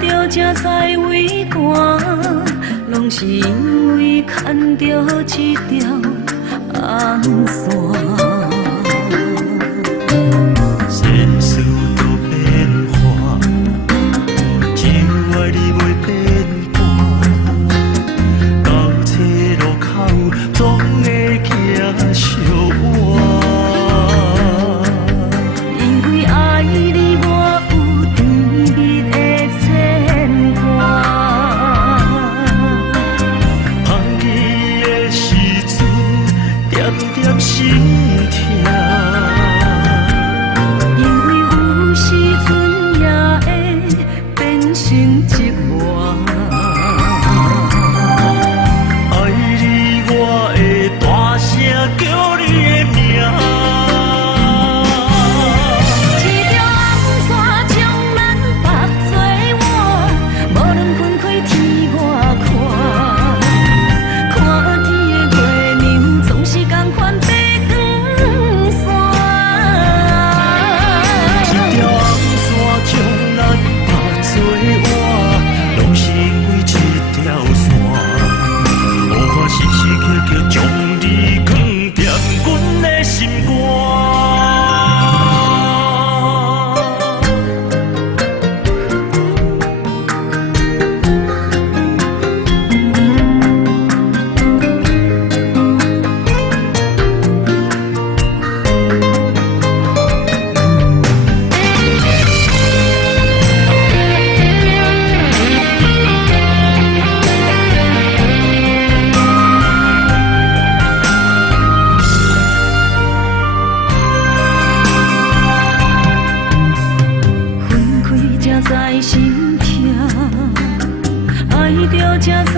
着才知为寒，拢是因为牵着一条红线。世事多变化，只有爱你袂变卦。到这路口，总会行相偎。因为爱你，我有甜蜜的牵挂。放弃的时阵，点点心痛。因为有时阵也会变成寂寞。爱你，我会大声叫你的名。一条红线将咱绑做伙，无论分开天外看。看天的月亮总是同款白光线。一条红线将咱绑做伙，拢是因为一条线。无法时时刻刻将你藏踮阮的心肝。分开才知心痛，爱着才知